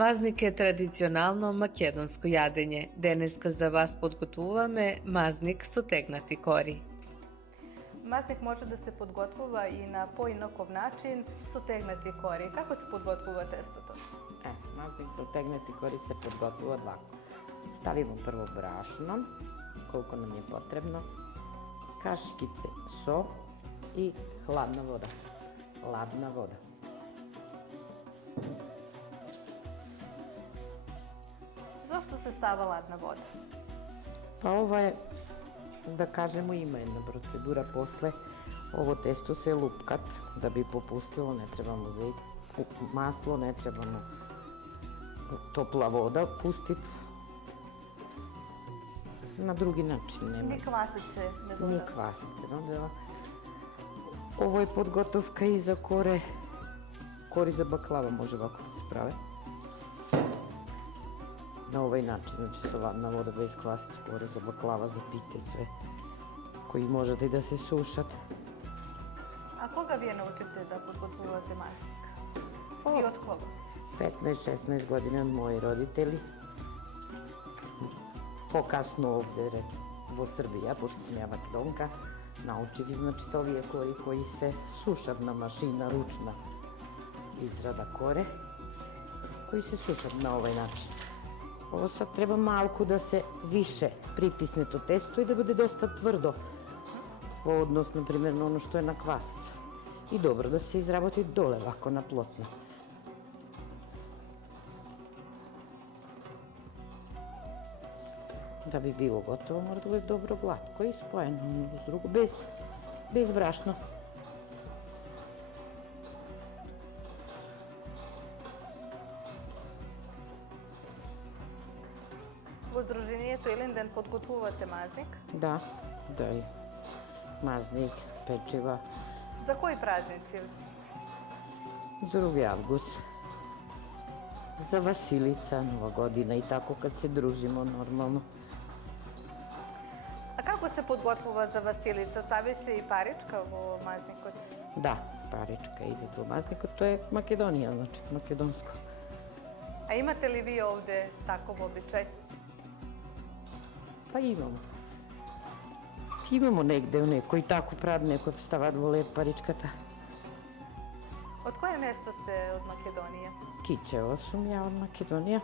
Maznik je tradicionalno makedonsko jadenje. Денеска за вас подготуваме мазник со тегнати кори. Maznik može da se podgotvuva i na poinakov način su tegnati kori. Kako se podgotvuva testo to? Maznik za tegnati kori se podgotvuva ovako. Stavimo prvo brašno, koliko nam je potrebno, kaškice so i hladna voda. Ladna voda. Zašto se stava ladna voda? Pa ovo je, da kažemo, ima jedna procedura posle. Ovo testo se lupkat da bi popustilo, ne trebamo maslo, ne trebamo topla voda pustiti. Na drugi način nema. Ni kvasice ne dodava? Ni kvasice ne dodava. Ovo je podgotovka i za kore. Kori za baklava može ovako da se prave. Na ovaj način, znači soladna voda bez kvasice, kore za baklava, za pite, sve. Koji može da se sušat. A koga vi naučite da podgotvuvate maznik? I od koga? 15-16 godina moji roditelji. Pokasno ovde u Srbiji, pošto sam ja makedonka, naučili znači ovije kori koji se sušavna mašina, ručna izrada kore, koji se sušav na ovaj način. Ovo sad treba malku da se više pritisne to testo i da bude dosta tvrdo u odnos, na primjer, na ono što je na kvasca. I dobro da se izraboti dole ovako na plotno. Da bi bilo gotovo, mora da bude dobro glatko i spojeno uz drugo, bez brašna. U Združenijetu Ilinden podgotvuvate maznik? Da, i maznik, pečiva. Za koji praznici? 2. avgust. Za Vasilica, Nova godina i tako kad se družimo normalno. A kako se podgotvuva za Vasilica? Stavi se i parička u mazniku? Da, parička ide u mazniku, to je Makedonija, znači makedonsko. A imate li vi ovde takav običaj? Pa imamo. Imamo negde u nekoj tako pravi, neko stava dvole paričkata. Od koje mjesto ste od Makedonije? Kičevo sam ja od Makedonija.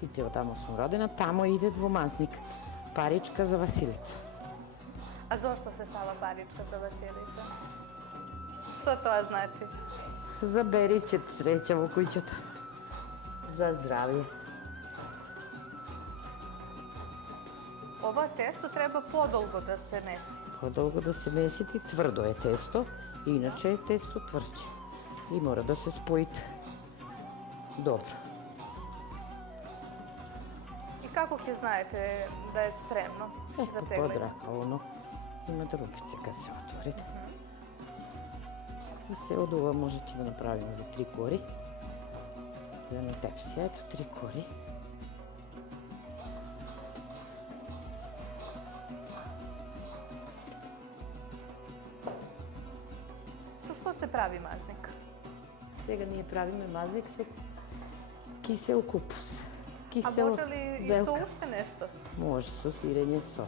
Kičevo, tamo sam rodena, tamo ide dvomaznik. Parička za Vasilica. A zašto se stava parička za Vasilica? Što to znači? Za beričet, sreća u kućota. Za zdravlje. Ovo testo treba podolgo da se mesi. Podolgo da se mesiti, tvrdo je testo. Inače je testo tvrđe. I mora da se spojiti dobro. I kako ki znajete da je spremno za tegljenje? Podraka ono. Ima drugice kad se otvorite. I se od ova možete da napravimo za 3 kori. Za jednu tepsija, eto 3 kori. Što se pravi maznik? Svega nije pravimo maznik, sve kisel kupus. A može li i sušte nešto? Može, su sirenje so.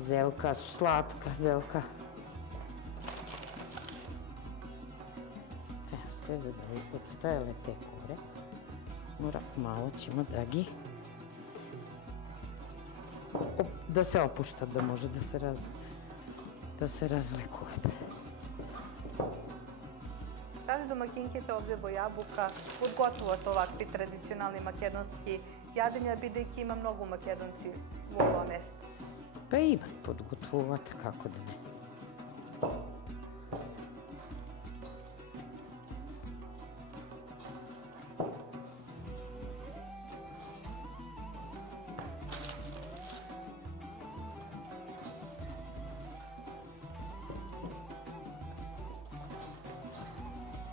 Zelka, slatka zelka. Evo, sve za da bi podstajale te kore. Malo ćemo da se opušta, da može da se razlikuje. Kaže domaćinkите ovdje Bojabuka podgotvuvate ovakvi tradicionalni makedonski jadenja, bi da ih ima mnogo Makedonci u ovom mjestu. Pa ima podgotvuvate, kako da ne.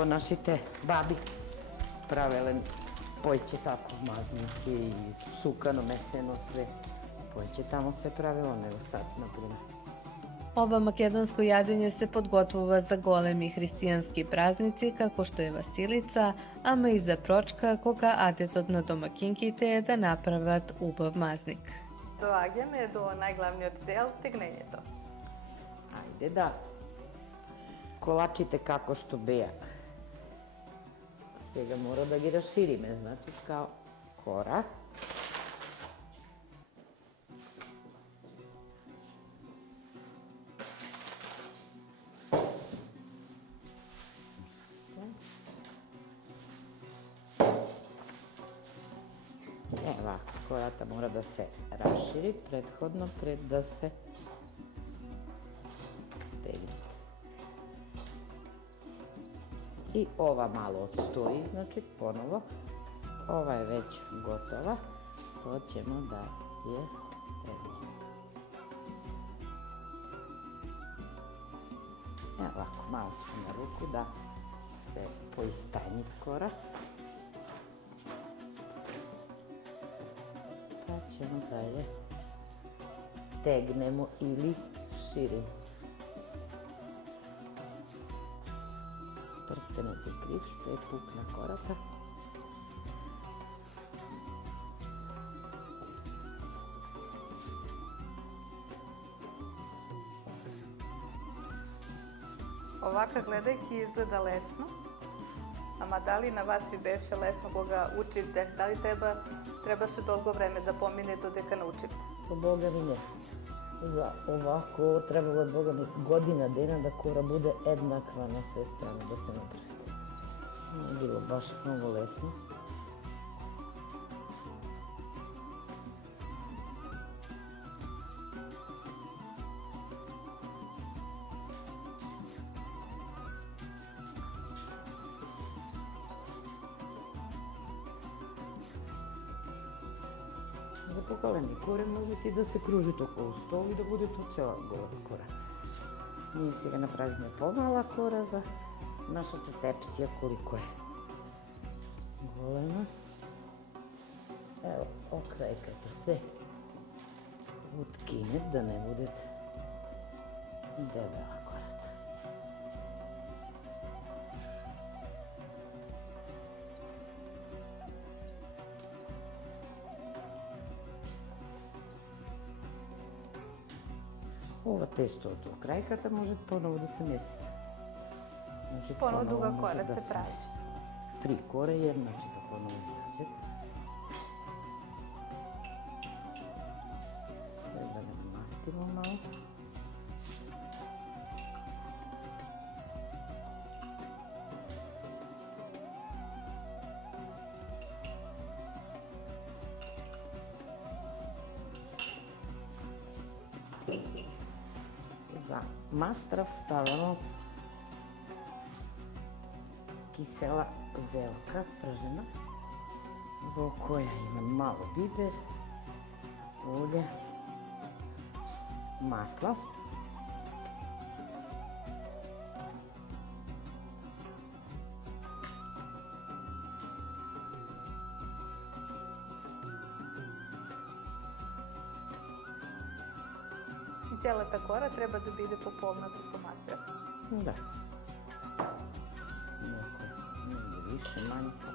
Našite babi pravele pojeće tako maznike i sukano, meseno, sve. Pojeće tamo sve pravilo, nego sad, na primjer. Ova makedonsko jadenje se podgotвува за големи христијански празници како што е Василица, ама и за прочка кога адетот на домакинките е да направат убав мазник. Doaѓаме до најглавниот дел, тегнењето. Ajde da kolačite kako što beja. Сега mora da gi raširime, znači kao kora. Ovako, korata mora da se raširi prethodno pred da se tegne. I ova malo odstoji, znači ponovo. Ova je već gotova, to ćemo da je tegnemo. Evo ovako, malo ćemo na ruku da se poistanji kora. Pa ćemo dalje tegnemo ili širimo. Prstenuti kriv što je pukna korata. Ovaka gledaјќи изгледа лесно, ама дали на вас ви беше лесно кога учите? Дали требаше долго време да помине додека научите? Po Boga mi ne. Za ovako trebalo je Boga mi godina dena da kora bude jednakva na sve strane da se napravi. Nije bilo baš mnogo lesno. За покалени коре можете и да се кружите околу стол и да буде то цела голема кора. Ние сега направихме по-мала кора за нашата тепсија колико е голема. Ево, окрајката се откине да не буде дебела кората. Ова тесто од крајката може поново да се меси. Значи, Поново друга може кора да се прави. меси. 3 коре и една ќе да поново иzađe. Сега да го намастимо malo. За мастрав ставamo kisela zelka pržena, во која има malo biber, ulje, maslo. И целата кора треба да биде пополната со масел. Да. Негде више, мањко.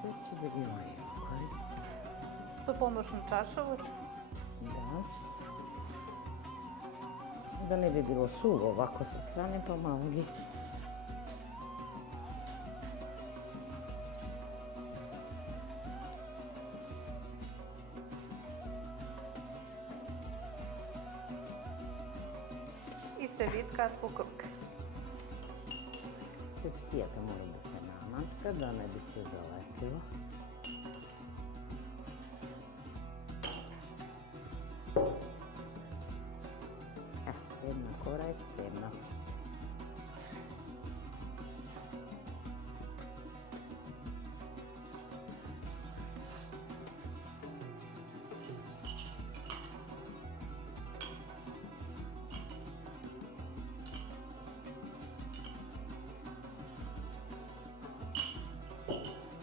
Sve će da ima i korist. Со помошен чашовот. Da. Da ne bi bilo suvo ovako sa strane, pa malo gi И се витка по круг. tepsijata mora da se namačka, da ne bi se zaletilo. Jedna kora je spremna.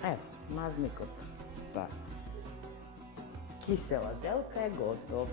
Evo, maznikot sa kisela zelka je gotov.